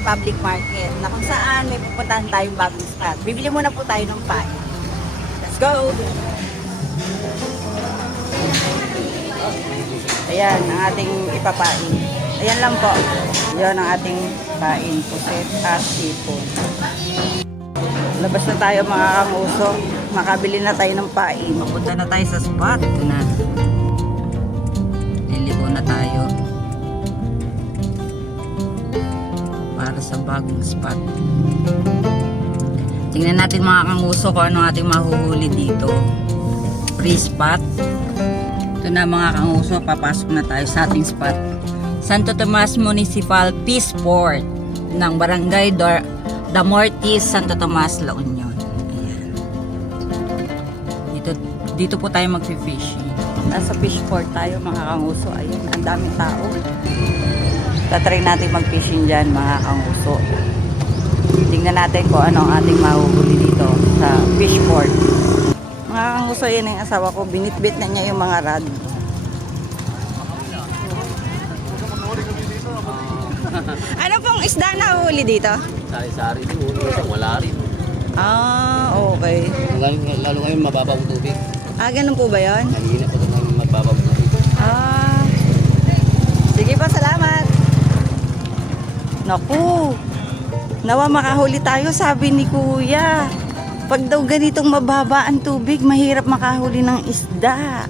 Public Market na kung saan may pupuntahan tayong bagong spot. Bibili muna po tayo ng pain. Let's go! Ayan, ang ating ipapain. Ayan lang po. Yan ang ating pain. Puset at sipon. Labas na tayo mga kanguso. Makabili na tayo ng pain. Mapunta na tayo sa spot. Ito na. Liligo na tayo. Sa bagong spot. Tingnan natin mga kanguso kung ano ating mahuhuli dito. Free spot. Ito na mga kanguso, papasok na tayo sa ating spot. Santo Tomas Municipal Peace Port ng Barangay Dor Damortis, Santo Tomas, La Union. Ayan. Dito, dito po tayo magfi-fishing. Nasa fish port tayo mga kanguso. Ayun, ang daming tao. Tatry natin mag-fishing dyan mga kanguso. Tingnan natin kung ano ang ating mahuhuli dito sa fish port. Mga kanguso, yun ang asawa ko. Binitbit na niya yung mga rod. ano pong isda na huli dito? Sari-sari din, wala rin. Ah, okay. Lalo, lalo ngayon mababaw tubig. Ah, ganun po ba yun? Kanina pa rin mababaw ang tubig. Ah. Sige pa, salamat. Naku. Nawa makahuli tayo, sabi ni Kuya. Pag daw ganitong mababa ang tubig, mahirap makahuli ng isda.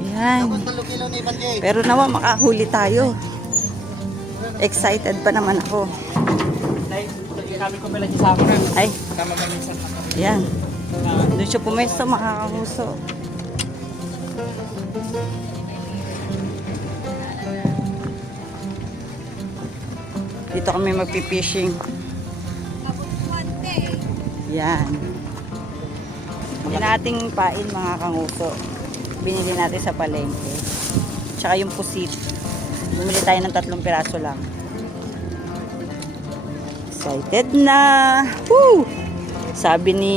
Ayan. Pero nawa makahuli tayo. Excited pa naman ako. Ay, ayan. Doon siya pumesto, makakahuso. Dito kami magpipishing. Yan. Yan ating pain mga kanguso. Binili natin sa palengke. Tsaka yung pusit. Bumili tayo ng tatlong piraso lang. Excited na! Woo! Sabi ni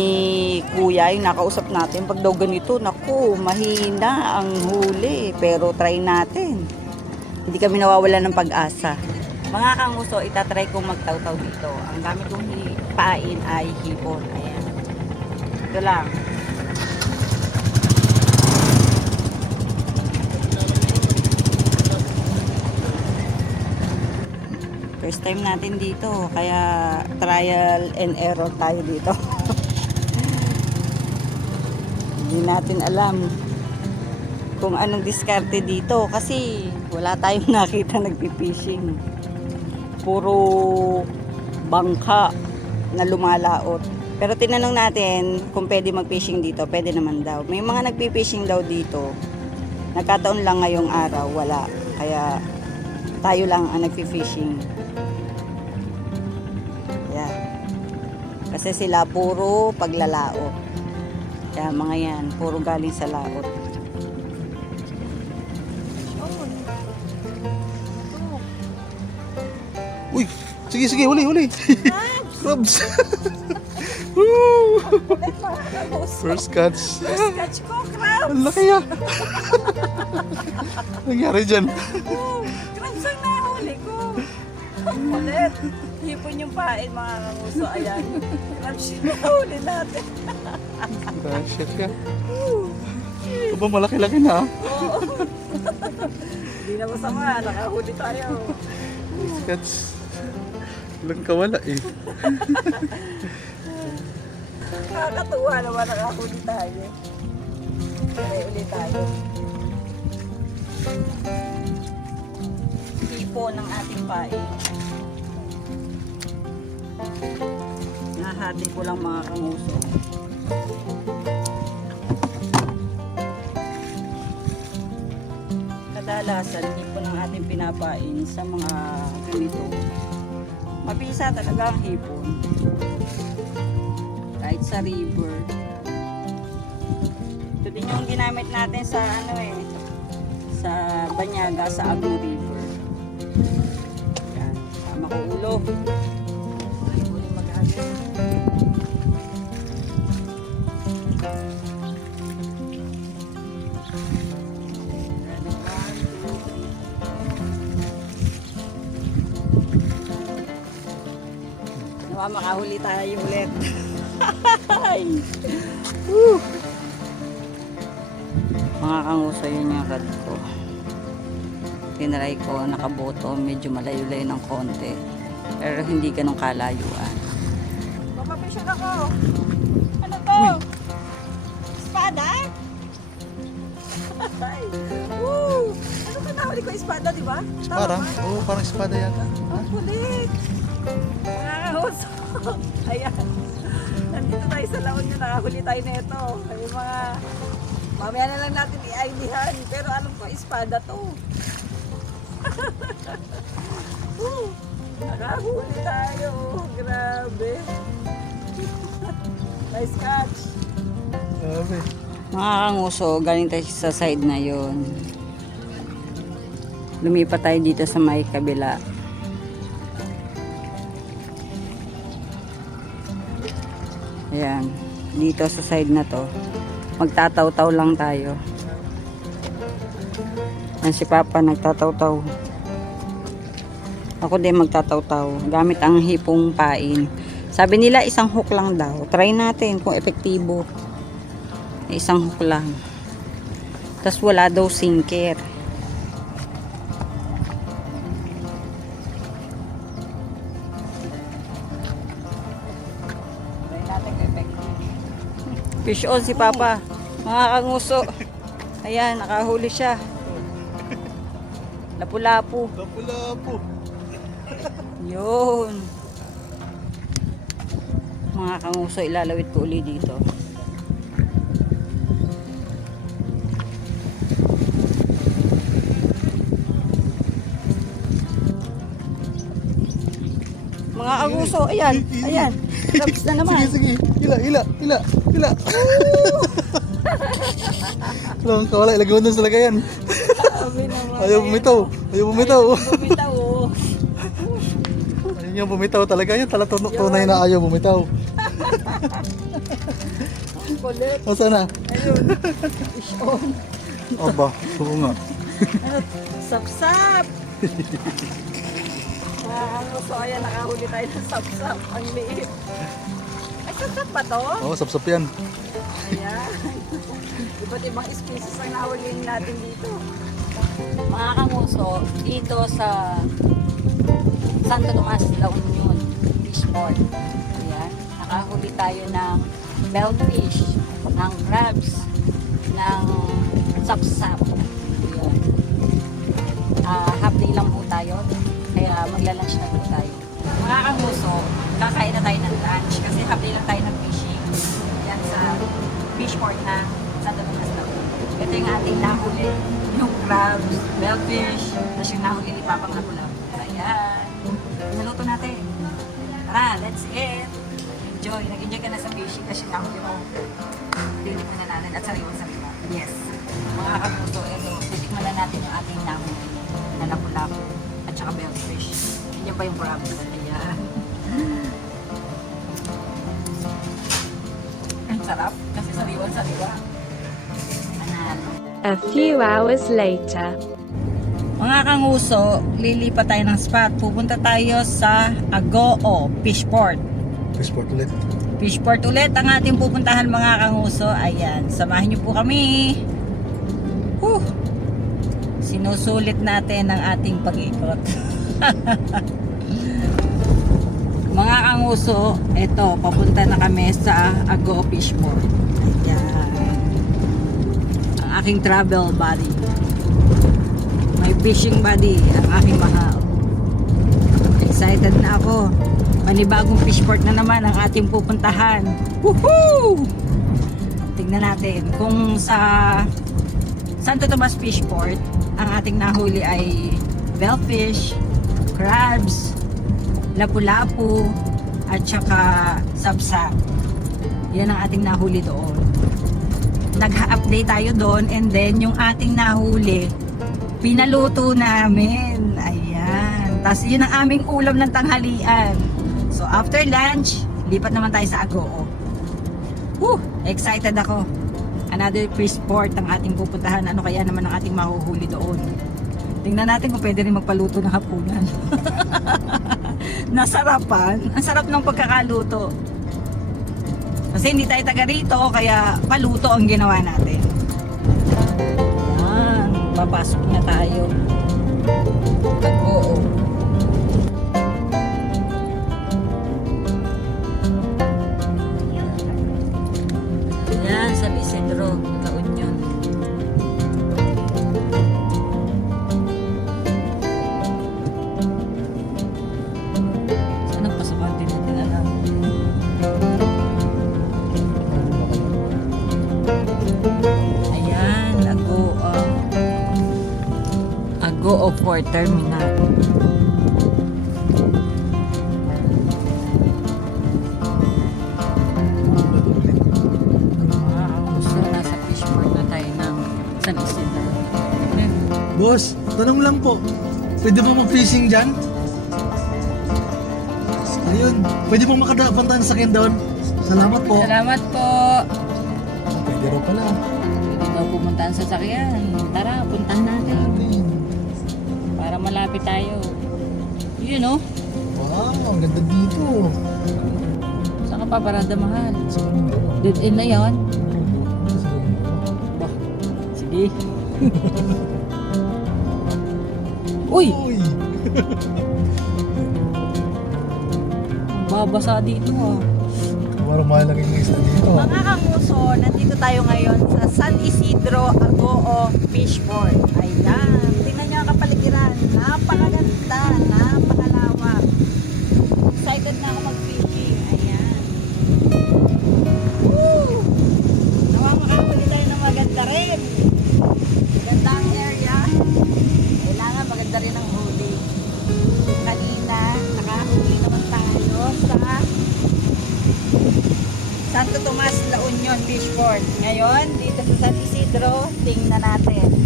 kuya, yung nakausap natin, pag daw ganito, naku, mahina ang huli. Pero try natin. Hindi kami nawawala ng pag-asa. Mga kanguso, itatry kong magtaw-taw dito. Ang gamit kong pain ay hipon. Ayan. Ito lang. First time natin dito, kaya trial and error tayo dito. Hindi natin alam kung anong diskarte dito kasi wala tayong nakita nagpipishing. Puro bangka na lumalaot. Pero tinanong natin kung pwede mag-fishing dito, pwede naman daw. May mga nagpipishing daw dito. Nagkataon lang ngayong araw, wala. Kaya tayo lang ang nagpi-fishing. Yan. Kasi sila puro paglalaot. Kaya mga yan, puro galing sa laot. Uy, sige, sige, huli, huli. Crabs. Woo! First catch. Catch ko, crab! Ang laki ah. Nangyari dyan. Crabs ang nahuli ko! Ulit! Hipon yung pain mga kanguso. Ayan. Crabs yung nahuli natin. Ah, shit ka. Ito ba malaki-laki na ah? Hindi na masama. Nakahuli tayo. First catch. Walang kawala eh. Nakakatuwa naman nakahuli tayo. Try ulit tayo. Hipo ng ating pain. Nahati ko lang mga kanguso. Kadalasan, hipo ng ating pinapain sa mga ganito. Mabisa talaga ang hipon kahit sa river. Ito din yung ginamit natin sa ano eh, sa Banyaga, sa Abu River. Yan, sama ko ulo. Ay, uling mag makahuli tayo ulit. Woo! Mga kanguso yun yung rad ko. Tinry ko, nakaboto, medyo malayo-layo ng konti. Pero hindi ganun kalayuan. Mapapisyon ako. Ano to? Espada? Woo! Ano ka nahuli ko? Espada, di ba? Ba? oo, parang espada yata. Ang kulit. Nakakahuso. Ayan. Nandito tayo sa laon nyo. Nakahuli tayo na ito. Ay, mga... Mamaya na lang natin i-IDhan. Pero alam ko, espada to. Woo! Nakahuli tayo. Grabe. nice catch. Grabe. Mga kanguso, galing tayo sa side na yon. Lumipat tayo dito sa may kabila. Ayan. Dito sa side na to. Magtataw-taw lang tayo. Yan si Papa nagtataw-taw. Ako din magtataw-taw. Gamit ang hipong pain. Sabi nila isang hook lang daw. Try natin kung epektibo. Isang hook lang. Tapos wala daw sinker. Fish on si Papa. Mga kanguso. Ayan, nakahuli siya. Lapu-lapu. Lapu-lapu. Yun. Mga kanguso, ilalawit ko uli dito. Mga kanguso, ayan, ayan. Labs na naman. Sige, sige. Hila, hila, hila, hila. Lang kawala, ilagay mo dun sa lagayan. Sabi naman. Ayaw bumitaw. Ayaw bumitaw. Bumitaw, oh. Ayun yung bumitaw talaga. Yun tala tunay na ayaw bumitaw. Ang kulit. O sana? Ayun. Aba, oo nga. Sapsap! Ah, so ayan, nakahuli tayo ng sapsap. Ang liit. Ay, sapsap ba to? Oo, sapsap yan. Ayan. Iba't ibang species ang nahuli natin dito. Mga kanguso, dito sa Santo Tomas, La Union, Fishport. Ayan. Nakahuli tayo ng bellfish, ng crabs, ng sapsap. Ayan. Ah, half day lang po tayo. Kaya magla-lunch na po tayo. Mga kamuso, kakain na tayo ng lunch kasi day lang tayo ng fishing. Yan sa fish port na Santo Tomas na Ito yung ating nahuli. Yung crabs, bellfish, tapos yung nahuli ni Papa nga pula. Ayan. Naluto natin. Tara, let's eat. Enjoy. Nag-enjoy ka na sa fishing kasi nahuli mo. Mo na natin at sariwa-sariwa. Yes. Mga kapuso, ito, titikman na natin yung ating nahuli na lapu-lapu at saka bellfish. Yan pa yung crabs. Ayan. Ang sarap kasi sariwa-sariwa. A few hours later. Mga kanguso, lilipat tayo ng spot. Pupunta tayo sa Agoo Fishport. Fishport ulit. Fishport ulit ang ating pupuntahan mga kanguso. Ayan, samahan niyo po kami. Whew. Sinusulit natin ang ating pag-ikot. mga kanguso, eto, papunta na kami sa Agoo Fishport. Ayan. Ang aking travel buddy. My fishing buddy, ang aking mahal. Excited na ako. Panibagong fishport na naman ang ating pupuntahan. Woohoo! Tingnan natin kung sa Santo Tomas Fishport, ang ating nahuli ay bellfish, crabs, lapu-lapu, at saka sapsap. Yan ang ating nahuli doon. Nag-update tayo doon and then yung ating nahuli, pinaluto namin. Ayan. Tapos yun ang aming ulam ng tanghalian. So after lunch, lipat naman tayo sa Agoo. Woo! Excited ako. Another fish port ang ating pupuntahan. Ano kaya naman ang ating mahuhuli doon? Tingnan natin kung pwede rin magpaluto ng hapunan. nasarapan. Ang sarap ng pagkakaluto. Kasi hindi tayo taga rito, kaya paluto ang ginawa natin. Yan, papasok na tayo. Tag-oo. San Isidro. Ayan. Boss, tanong lang po. Pwede ba mag-fishing dyan? Ayun, pwede bang makadapunta ng sakyan doon? Salamat po. Salamat po. Pwede rin pala. Pwede daw pumuntahan sa sakyan. Tara, puntahan natin. Malapit tayo. Yun oh. Wow, ang ganda dito. Saan ka pa parada mahal? Dead end na yon. Bah, sige. Uy! Uy! Babasa dito ah. Parang mahal lang yung isa dito. Mga kamuso, nandito tayo ngayon sa San Isidro Agoo Fishport. Ayan, tingnan nyo ang kapaligiran. Napakaganda, napakalawak. Excited na ako mag-fishing. Ayan. Woo! Nawa makakuli tayo ng maganda rin. Maganda ang area. Kailangan maganda rin ang huli. Kanina, nakahuli naman tayo sa Santo Tomas, La Union, Fishport. Ngayon, dito sa San Isidro, tingnan natin.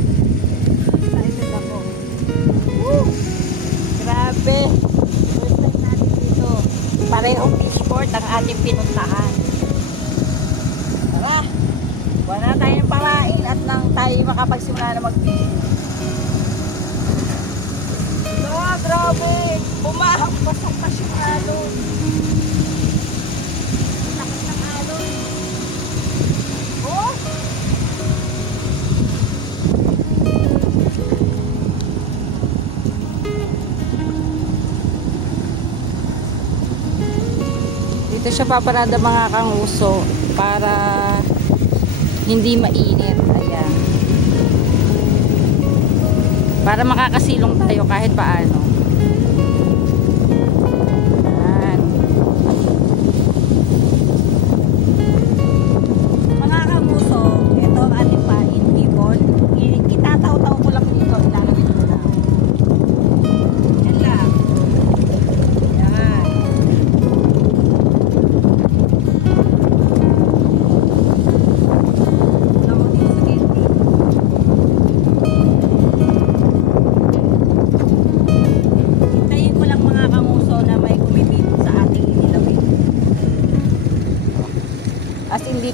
Parehong Fishport ang ating pinuntahan. Tara! Buwan na tayo ng parain at nang tayo makapagsimula na mag-fishing. No, grabe! Bumahampas ang pasyong alon. Siya paparada mga kanguso para hindi mainit. Ayan. Para makakasilong tayo kahit paano.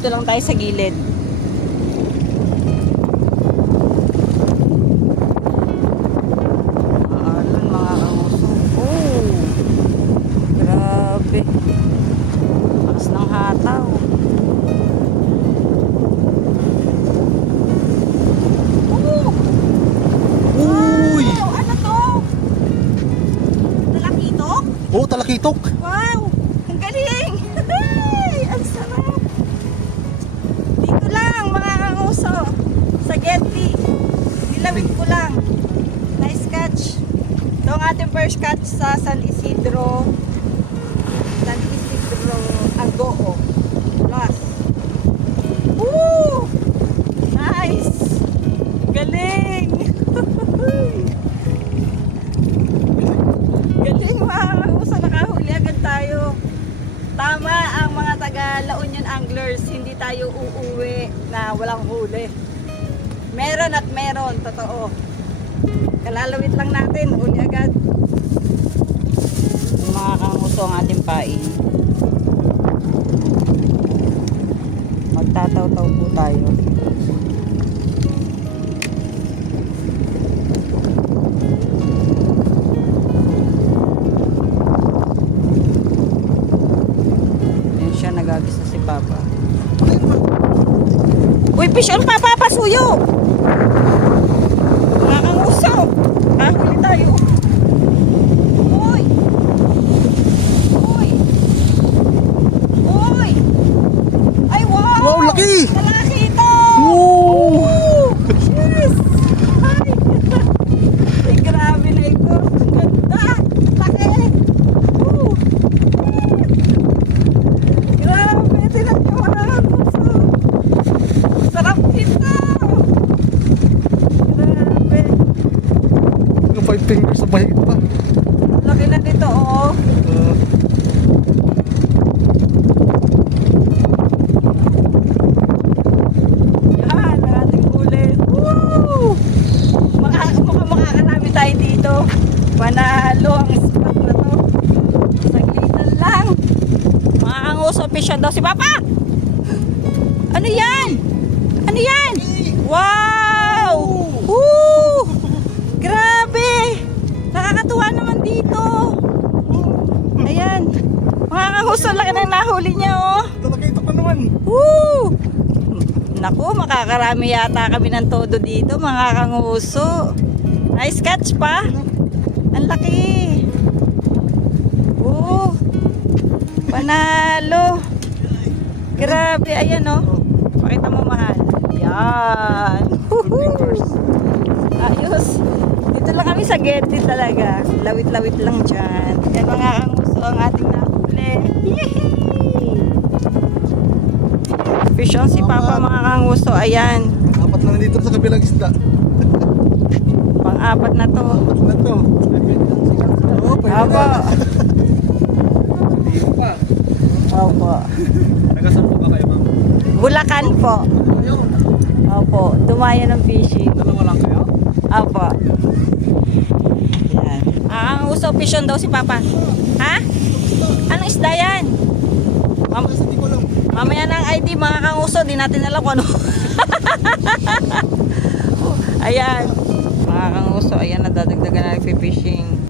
Dito lang tayo sa gilid. Alon mga kanguso. Oh! Grabe. Lakas ng hataw. Oh! Ano? Oh, talakitok! Wow! Sa San Isidro. San Isidro Agoo. Plus. Woo! Nice! Galing! Galing mga kamusa, nakahuli agad tayo. Tama ang mga taga La Union Anglers, hindi tayo uuwi na walang huli. Meron at meron, totoo. Kalalawit lang natin, huli agad makakanguso ang ating pain. Magtataw-taw po tayo. Ayan siya, nagagis na si Papa. Uy, fish on, Papa, pasuyo! Nakangusok! Nakakuli tayo. Fingers sa bahig pa. Laki na nito, oo. Uh, Yan, ating ulit. Woo! Maka, mukhang makakarami dito. Panalo ang spot na to. Saglitan lang. Fish on daw si Papa. Mga kanguso, laki ng nahuli niya, oh. talaga ito pa naman. Woo! Naku, makakarami yata kami ng todo dito, mga kanguso. Nice catch pa. Ang laki. Woo! Panalo. Grabe, ayan oh. Pakita mo mahal. Yan. Ayos. Dito lang kami sa Getty talaga. Lawit-lawit lang dyan. Yan mga kanguso ang ating Yehey! Fish on si Papa mga kanguso. Ayan. Apat na nandito sa kabilang isda. Pang-apat na to. Apat na to. Oo, pwede Opo. na. Pa. Opo. Nagasan po ba kayo, ma'am? Bulacan po. Ayun. Opo. Dumaya ng fishing. Dalawa lang kayo? Opo. Ah, ang uso fish on daw si Papa. Ha? Anong isda yan? Mam mamaya na ang ID mga kanguso. Di natin alam kung ano. ayan. Mga kanguso. Ayan, nadadagdagan na nagpipishing.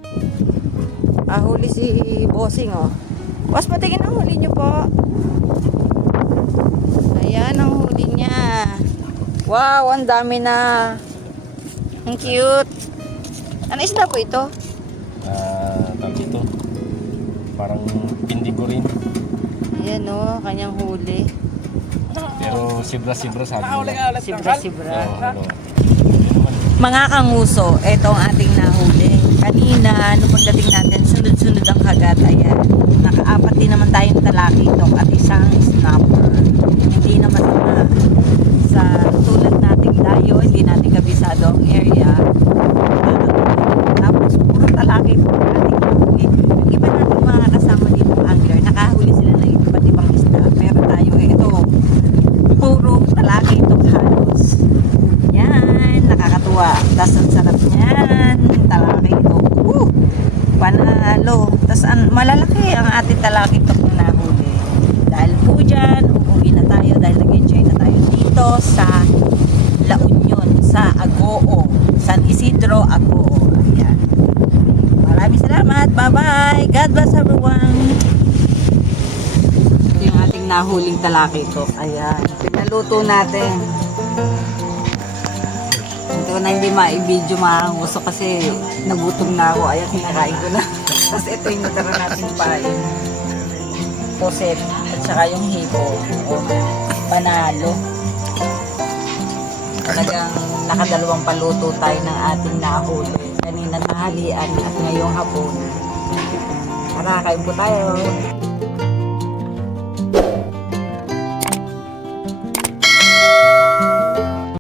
Ah, huli si Bossing, oh. Boss, patingin ang huli niyo po. Ayan ang huli niya. Wow, ang dami na. Ang cute. Ano isda po ito? Ayan o, kanyang huli. Pero sibra-sibra sabi nila. Sibra-sibra. Oo, ano. Mga kanguso, ito ang ating nahuli. Kanina, nung pagdating natin, sunod-sunod ang kagat. Ayan. Nakaapat din naman tayong talakitok at isang snapper. Hindi naman na sa tulad nating dayo, hindi natin kabisado ang area. Tapos, puro talakitok ang ating nahuli. Yung iba natin mga kasama dito angler, nakahuli sila ng iba't ibang isda. Pero tayo, eh, ito, puro talakitok halos. Yan, nakakatuwa. Tapos ang sarap niyan. Talaki ito. Woo! Panalo. Tapos ang malalaki ang ating talaki ito kung nahuli. Dahil po dyan, uuwi na tayo dahil nag-enjoy na tayo dito sa La Union, sa Agoo. San Isidro, Agoo. Ayan. Maraming salamat. Bye-bye. God everyone. Ito yung ating nahuling talaki ito. Ayan. Pinaluto natin. Hindi ko na hindi ma-video mga nguso kasi nagutom na ako. Ayan, kinakain ko na. Tapos ito yung natara natin pain. Poset. At saka yung hipo. O, panalo. Talagang nakadalawang paluto tayo ng ating nahuli. Kanina nahalian at ngayong hapon. Tara, kain po tayo.